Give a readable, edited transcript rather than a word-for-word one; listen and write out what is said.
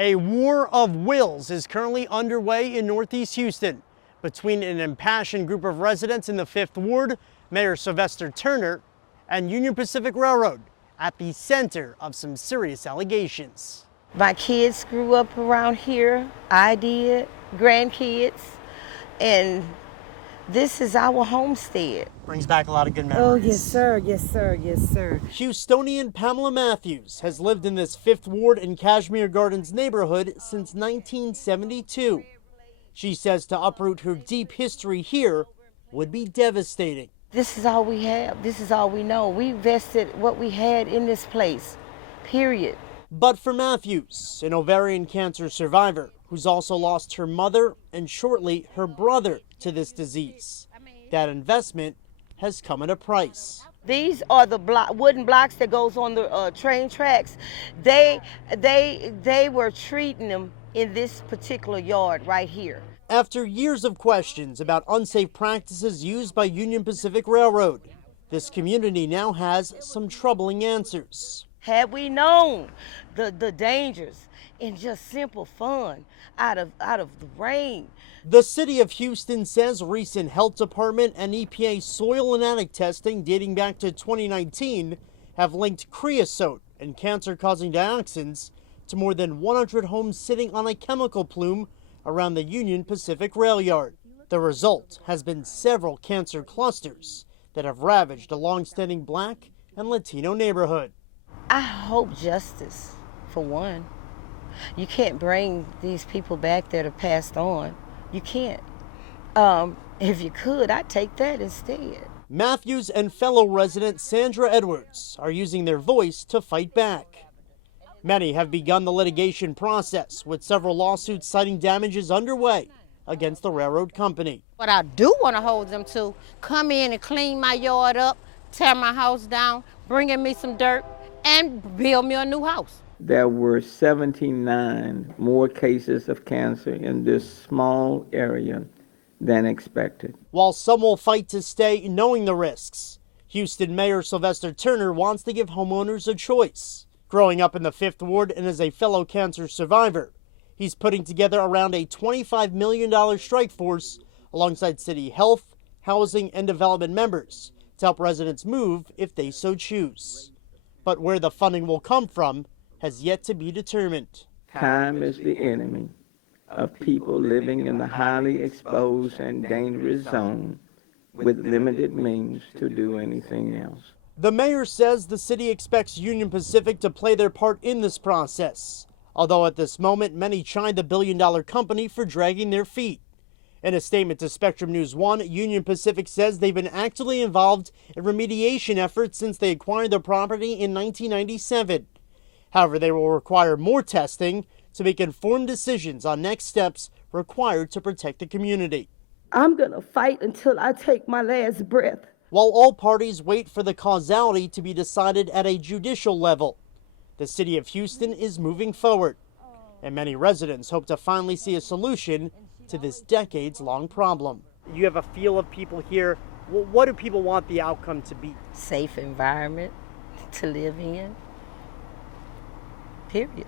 A war of wills is currently underway in Northeast Houston between an impassioned group of residents in the 5th Ward, Mayor Sylvester Turner, and Union Pacific Railroad at the center of some serious allegations. My kids grew up around here. I did, grandkids, and this is our homestead. Brings back a lot of good memories. Oh, yes, sir. Yes, sir. Yes, sir. Houstonian Pamela Matthews has lived in this 5th Ward and Cashmere Gardens neighborhood since 1972. She says to uproot her deep history here would be devastating. This is all we have. This is all we know. We vested what we had in this place, period. But for Matthews, an ovarian cancer survivor who's also lost her mother and shortly her brother to this disease, that investment has come at a price. These are the wooden blocks that goes on the train tracks. They were treating them in this particular yard right here. After years of questions about unsafe practices used by Union Pacific Railroad, this community now has some troubling answers. Had we known the dangers and just simple fun out of the rain. The city of Houston says recent Health Department and EPA soil and attic testing dating back to 2019 have linked creosote and cancer-causing dioxins to more than 100 homes sitting on a chemical plume around the Union Pacific rail yard. The result has been several cancer clusters that have ravaged a long-standing Black and Latino neighborhood. I hope justice, for one. You can't bring these people back that are passed on. You can't. If you could, I'd take that instead. Matthews and fellow resident Sandra Edwards are using their voice to fight back. Many have begun the litigation process, with several lawsuits citing damages underway against the railroad company. What I do want to hold them to, come in and clean my yard up, tear my house down, bringing me some dirt, and build me a new house. There were 79 more cases of cancer in this small area than expected. While some will fight to stay knowing the risks, Houston Mayor Sylvester Turner wants to give homeowners a choice. Growing up in the 5th Ward and as a fellow cancer survivor, he's putting together around a $25 million strike force alongside city health, housing, and development members to help residents move if they so choose. But where the funding will come from has yet to be determined. Time is the enemy of people living in the highly exposed and dangerous zone with limited means to do anything else. The mayor says the city expects Union Pacific to play their part in this process, although at this moment many chide the billion-dollar company for dragging their feet. In a statement to Spectrum News 1, Union Pacific says they've been actively involved in remediation efforts since they acquired the property in 1997. However, they will require more testing to make informed decisions on next steps required to protect the community. I'm going to fight until I take my last breath. While all parties wait for the causality to be decided at a judicial level, the city of Houston is moving forward, and many residents hope to finally see a solution to this decades-long problem. You have a feel of people here. What do people want the outcome to be? Safe environment to live in, period.